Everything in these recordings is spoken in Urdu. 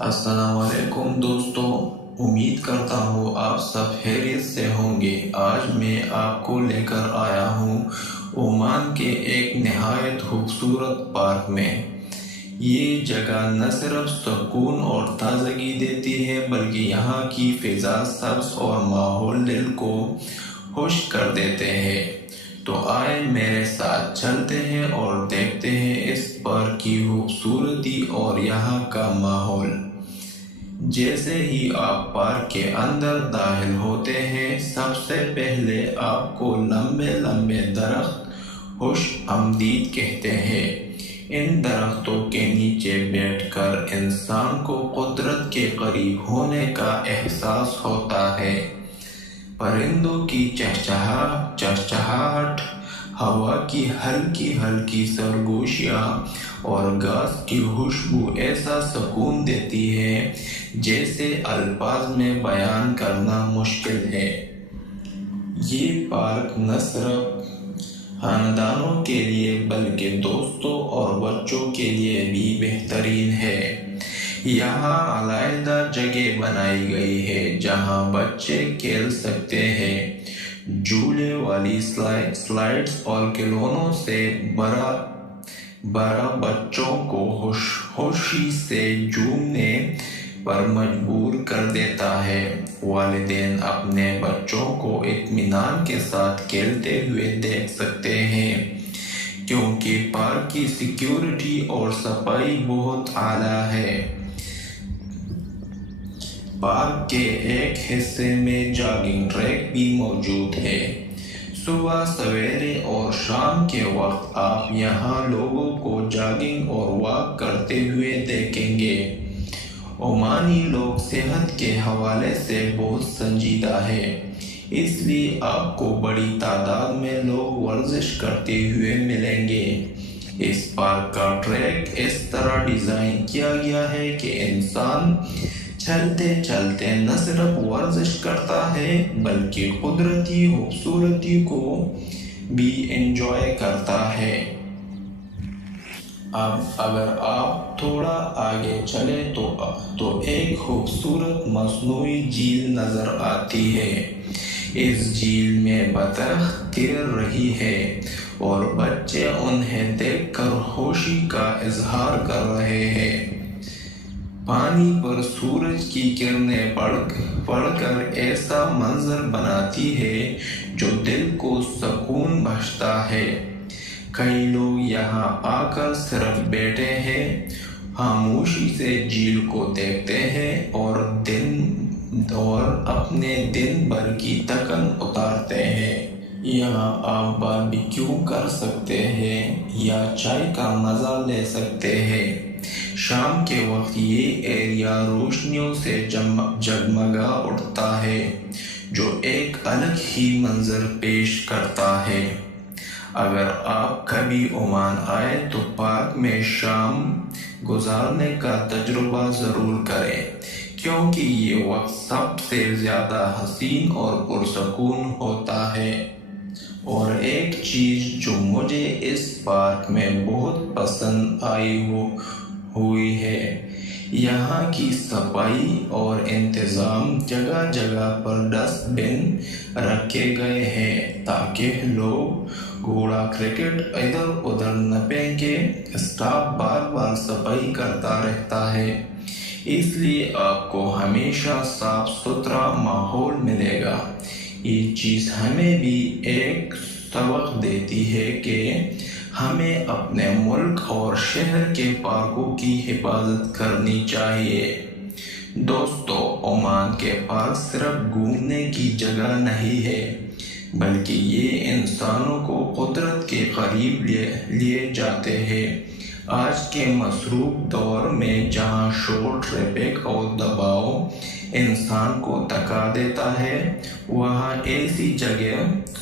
السلام علیکم دوستو، امید کرتا ہوں آپ سب خیریت سے ہوں گے۔ آج میں آپ کو لے کر آیا ہوں عمان کے ایک نہایت خوبصورت پارک میں۔ یہ جگہ نہ صرف سکون اور تازگی دیتی ہے بلکہ یہاں کی فضا، سبز اور ماحول دل کو خوش کر دیتے ہیں۔ تو آئے میرے ساتھ چلتے ہیں اور دیکھتے ہیں اس پارک کی خوبصورتی اور یہاں کا ماحول۔ جیسے ہی آپ پارک کے اندر داخل ہوتے ہیں، سب سے پہلے آپ کو لمبے لمبے درخت خوش آمدید کہتے ہیں۔ ان درختوں کے نیچے بیٹھ کر انسان کو قدرت کے قریب ہونے کا احساس ہوتا ہے۔ پرندوں کی چہچہاہٹ، ہوا کی ہلکی ہلکی سرگوشیاں اور گھاس کی خوشبو ایسا سکون دیتی ہے جیسے الفاظ میں بیان کرنا مشکل ہے۔ یہ پارک نہ صرف خاندانوں کے لیے بلکہ دوستوں اور بچوں کے لیے بھی بہترین ہے۔ یہاں علیحدہ جگہ بنائی گئی ہے جہاں بچے کھیل سکتے ہیں۔ جھولے والی سلائڈز اور کھلونوں سے بڑا بچوں کو خوشی سے جھومنے پر مجبور کر دیتا ہے۔ والدین اپنے بچوں کو اطمینان کے ساتھ کھیلتے ہوئے دیکھ سکتے ہیں کیونکہ پارک کی سیکیورٹی اور صفائی بہت اعلیٰ ہے۔ پارک کے ایک حصے میں جاگنگ ٹریک بھی موجود ہے۔ صبح سویرے اور شام کے وقت آپ یہاں لوگوں کو جاگنگ اور واک کرتے ہوئے دیکھیں گے۔ عمانی لوگ صحت کے حوالے سے بہت سنجیدہ ہیں، اس لیے آپ کو بڑی تعداد میں لوگ ورزش کرتے ہوئے ملیں گے۔ اس پارک کا ٹریک اس طرح ڈیزائن کیا گیا ہے کہ انسان چلتے چلتے نہ صرف ورزش کرتا ہے بلکہ قدرتی خوبصورتی کو بھی انجوائے کرتا ہے۔ اب اگر آپ تھوڑا آگے چلیں تو ایک خوبصورت مصنوعی جھیل نظر آتی ہے۔ اس جھیل میں بطخ تیر رہی ہے اور بچے انہیں دیکھ کر خوشی کا اظہار کر رہے ہیں۔ پانی پر سورج کی کرنیں پڑ کر ایسا منظر بناتی ہے جو دل کو سکون بخشتا ہے۔ کئی لوگ یہاں آ کر صرف بیٹھے ہیں، خاموشی سے جھیل کو دیکھتے ہیں اور اپنے دن بھر کی تھکن اتارتے ہیں۔ یہاں آپ باربیکیو کر سکتے ہیں یا چائے کا مزہ لے سکتے ہیں۔ شام کے وقت یہ ایریا روشنیوں سے جگمگا اٹھتا ہے جو ایک الگ ہی منظر پیش کرتا ہے۔ اگر آپ کبھی عمان آئے تو پارک میں شام گزارنے کا تجربہ ضرور کریں کیونکہ یہ وقت سب سے زیادہ حسین اور پرسکون ہوتا ہے۔ اور ایک چیز جو مجھے اس پارک میں بہت پسند آئی ہوئی ہے، یہاں کی صفائی اور انتظام۔ جگہ جگہ پر ڈسٹ بن رکھے گئے ہیں تاکہ لوگ کوڑا کرکٹ ادھر ادھر نہ پھینکیں۔ اسٹاف بار بار صفائی کرتا رہتا ہے، اس لیے آپ کو ہمیشہ صاف ستھرا ماحول ملے گا۔ یہ چیز ہمیں بھی ایک سبق دیتی ہے کہ ہمیں اپنے ملک اور شہر کے پارکوں کی حفاظت کرنی چاہیے۔ دوستو، عمان کے پارک صرف گھومنے کی جگہ نہیں ہے بلکہ یہ انسانوں کو قدرت کے قریب لے جاتے ہیں۔ آج کے مصروف دور میں جہاں شور، ٹریفک اور دباؤ انسان کو تھکا دیتا ہے، وہاں ایسی جگہ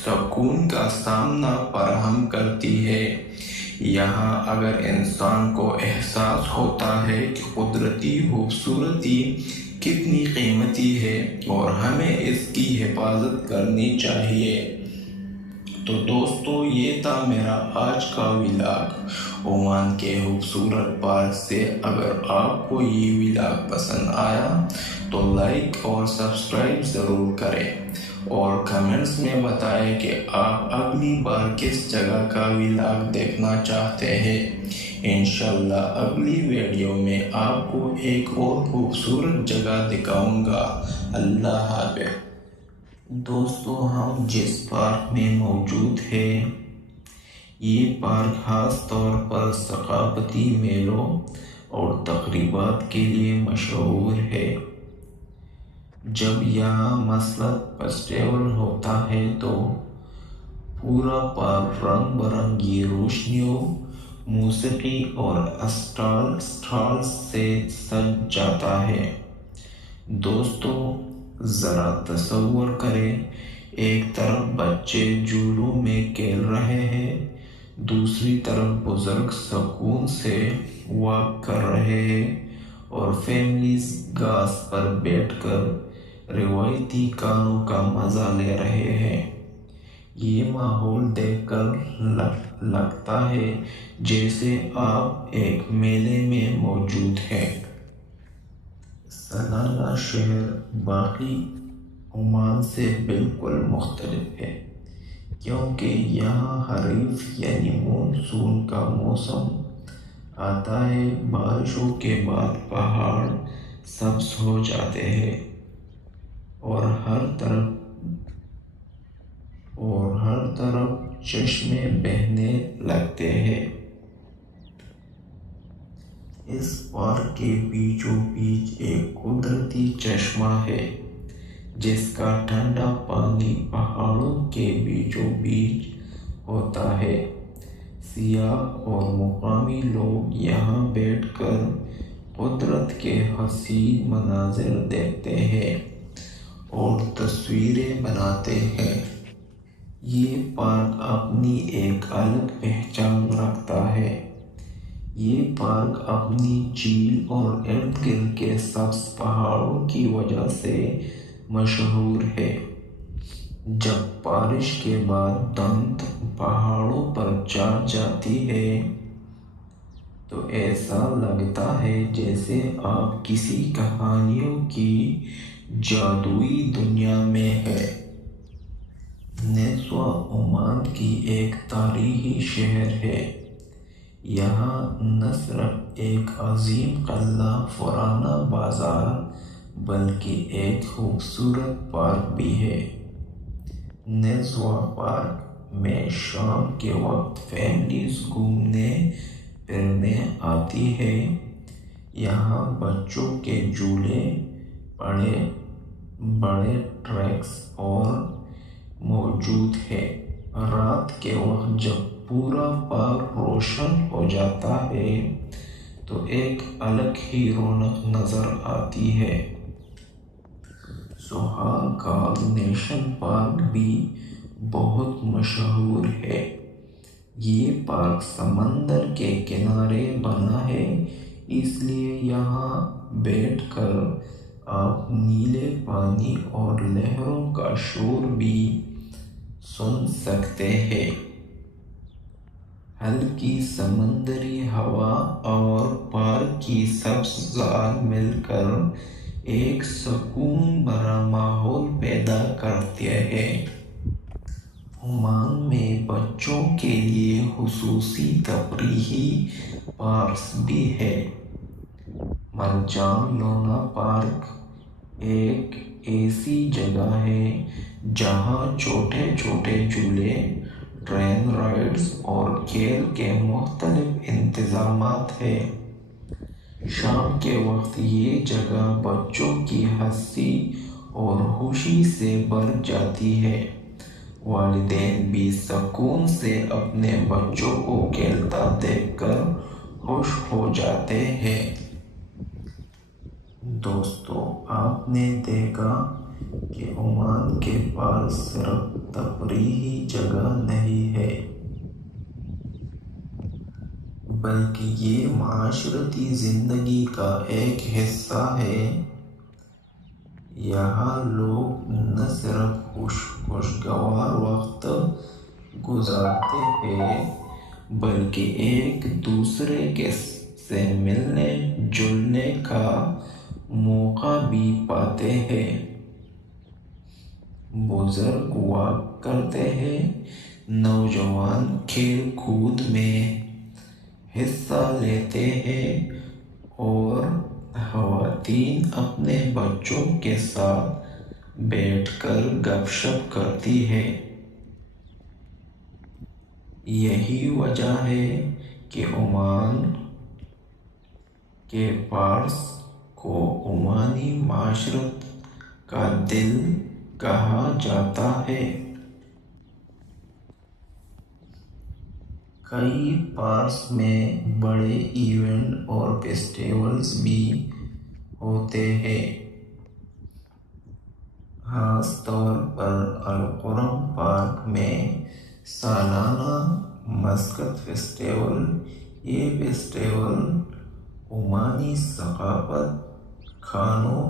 سکون کا سامنا فراہم کرتی ہے۔ یہاں اگر انسان کو احساس ہوتا ہے کہ قدرتی خوبصورتی کتنی قیمتی ہے اور ہمیں اس کی حفاظت کرنی چاہیے، تو دوستو یہ تھا میرا آج کا ولاگ عمان کے خوبصورت پارک سے۔ اگر آپ کو یہ ولاگ پسند آیا تو لائک اور سبسکرائب ضرور کریں اور کمنٹس میں بتائیں کہ آپ اگلی بار کس جگہ کا ولاگ دیکھنا چاہتے ہیں۔ انشاءاللہ اگلی ویڈیو میں آپ کو ایک اور خوبصورت جگہ دکھاؤں گا۔ اللہ حافظ۔ دوستو ہم جس پارک میں موجود ہیں یہ پارک خاص طور پر ثقافتی میلوں اور تقریبات کے لیے مشہور ہے۔ جب یہاں مسلط فیسٹیول ہوتا ہے تو پورا پارک رنگ برنگی روشنیوں، موسیقی اور اسٹال سے سج جاتا ہے۔ دوستو ذرا تصور کریں، ایک طرف بچے جھولوں میں کھیل رہے ہیں، دوسری طرف بزرگ سکون سے واک کر رہے ہیں اور فیملیز گھاس پر بیٹھ کر روایتی کھانوں کا مزہ لے رہے ہیں۔ یہ ماحول دیکھ کر لگتا ہے جیسے آپ ایک میلے میں موجود ہیں۔ سلالہ شہر باقی عمان سے بالکل مختلف ہے کیونکہ یہاں خریف یعنی مونسون کا موسم آتا ہے۔ بارشوں کے بعد پہاڑ سبز ہو جاتے ہیں اور ہر طرف چشمے بہنے لگتے ہیں۔ اس پارک کے بیچوں بیچ ایک قدرتی چشمہ ہے جس کا ٹھنڈا پانی پہاڑوں کے بیچوں بیچ ہوتا ہے۔ سیاح اور مقامی لوگ یہاں بیٹھ کر قدرت کے حسین مناظر دیکھتے ہیں اور تصویریں بناتے ہیں۔ یہ پارک اپنی ایک الگ پہچان رکھتا ہے۔ یہ پارک اپنی جھیل اور ارد گرد کے سبز پہاڑوں کی وجہ سے مشہور ہے۔ جب بارش کے بعد دھند پہاڑوں پر چھا جاتی ہے تو ایسا لگتا ہے جیسے آپ کسی کہانیوں کی جادوئی دنیا میں ہیں۔ نیزوا عمان کی ایک تاریخی شہر ہے۔ یہاں نہ صرف ایک عظیم قلعہ، پرانا بازار بلکہ ایک خوبصورت پارک بھی ہے۔ نیزوا پارک میں شام کے وقت فیملیز گھومنے پھرنے آتی ہے۔ یہاں بچوں کے جھولے، بڑے ٹریکس اور موجود ہے۔ رات کے وقت جب پورا پارک روشن ہو جاتا ہے تو ایک الگ ہی رونق نظر آتی ہے۔ سوہاگال نیشنل پارک بھی بہت مشہور ہے۔ یہ پارک سمندر کے کنارے بنا ہے، اس لیے یہاں بیٹھ کر آپ نیلے پانی اور لہروں کا شور بھی سن سکتے ہیں۔ ہلکی سمندری ہوا اور پارک کی سبزیاں مل کر ایک سکون بھرا ماحول پیدا کرتے ہیں۔ عمان میں بچوں کے لیے خصوصی تفریحی پارکس بھی ہیں۔ مرجان لونا پارک ایک ایسی جگہ ہے جہاں چھوٹے چھوٹے جھولے، ٹرین رائڈز اور کھیل کے مختلف انتظامات ہیں۔ شام کے وقت یہ جگہ بچوں کی ہنسی اور خوشی سے بھر جاتی ہے۔ والدین بھی سکون سے اپنے بچوں کو کھیلتا دیکھ کر خوش ہو جاتے ہیں۔ دوستو آپ نے دیکھا کہ عمان کے پاس صرف تفریحی جگہ نہیں ہے بلکہ یہ معاشرتی زندگی کا ایک حصہ ہے۔ یہاں لوگ نہ صرف خوشگوار وقت گزارتے ہیں بلکہ ایک دوسرے کے سے ملنے جلنے کا موقع بھی پاتے ہیں۔ بزرگ ہوا کرتے ہیں، نوجوان کھیل کود میں حصہ لیتے ہیں اور خواتین اپنے بچوں کے ساتھ بیٹھ کر گپ شپ کرتی ہیں۔ یہی وجہ ہے کہ عمان کے پارس کو عمانی معاشرت کا دل کہا جاتا ہے۔ کئی پارس میں بڑے ایونٹ اور فیسٹیولز بھی ہوتے ہیں، خاص طور پر القرم پارک میں سالانہ مسقط فیسٹیول۔ یہ فیسٹیول عمانی ثقافت، کھانوں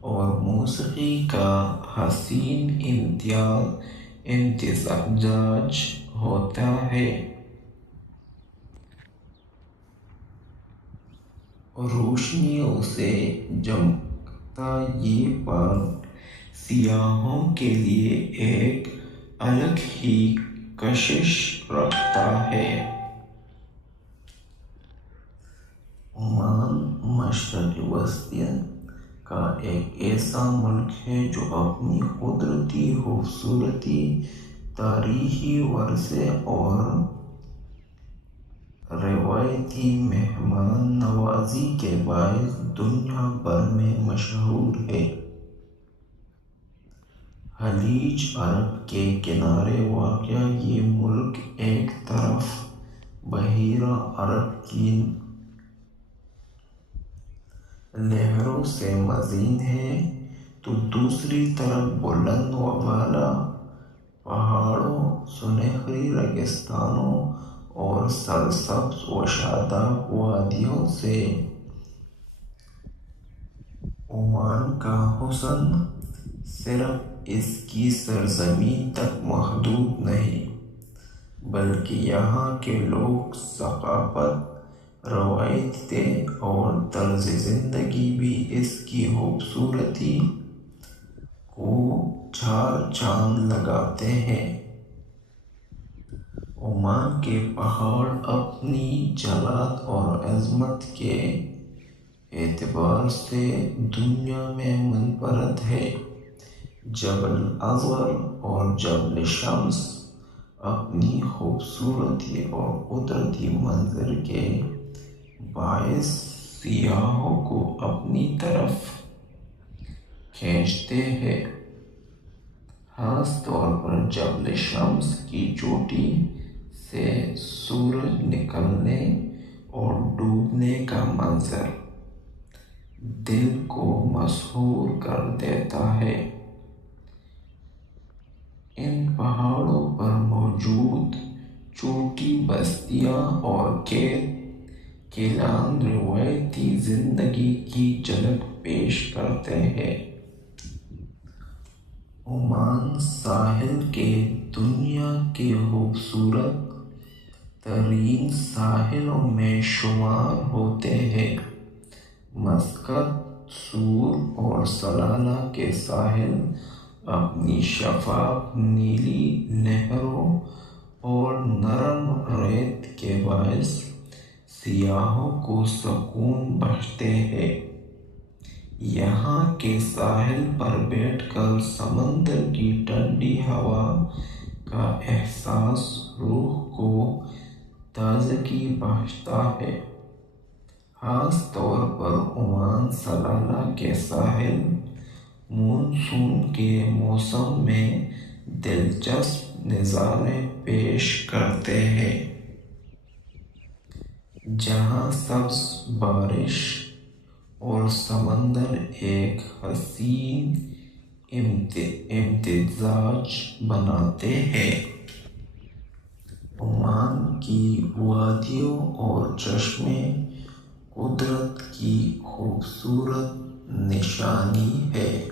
اور موسیقی کا حسین امتزاج ہوتا ہے۔ روشنیوں سے جگمگاتا یہ پارک سیاحوں کے لیے ایک الگ ہی کشش رکھتا ہے۔ عمان مشرق وسطی کا ایک ایسا ملک ہے جو اپنی قدرتی خوبصورتی، تاریخی ورثے اور روایتی مہمان نوازی کے باعث دنیا بھر میں مشہور ہے۔ خلیج عرب کے کنارے واقع یہ ملک ایک طرف بحیرہ عرب کی لہروں سے مزین ہے تو دوسری طرف بلند و بالا پہاڑوں، سنہری ریگستانوں اور سرسبز و شاداب وادیوں سے۔ عمان کا حسن صرف اس کی سرزمین تک محدود نہیں بلکہ یہاں کے لوگ، ثقافت، روایتیں اور طرز زندگی بھی اس کی خوبصورتی کو چار چاند لگاتے ہیں۔ عمان کے پہاڑ اپنی جلال اور عظمت کے اعتبار سے دنیا میں منفرد ہے۔ جبل اصغر اور جبل شمس اپنی خوبصورتی اور قدرتی منظر کے باعث سیاحوں کو اپنی طرف کھینچتے ہیں۔ خاص طور پر جبل شمس کی چوٹی سے سورج نکلنے اور ڈوبنے کا منظر دل کو مسحور کر دیتا ہے۔ ان پہاڑوں پر موجود چھوٹی بستیاں اور قلعے روایتی زندگی کی جھلک پیش کرتے ہیں۔ عمان ساحل کے دنیا کے خوبصورت ترین ساحلوں میں شمار ہوتے ہیں۔ مسقط، سور اور سلالہ کے ساحل اپنی شفاف نیلی لہروں اور نرم ریت کے باعث سیاحوں کو سکون بخشتے ہیں۔ یہاں کے ساحل پر بیٹھ کر سمندر کی ٹھنڈی ہوا کا احساس روح کو تازگی بخشتا ہے۔ خاص طور پر عمان سلالہ کے ساحل مانسون کے موسم میں دلچسپ نظارے پیش کرتے ہیں، جہاں سبز بارش اور سمندر ایک حسین امتزاج بناتے ہیں۔ عمان کی وادیوں اور چشمے قدرت کی خوبصورت نشانی ہے۔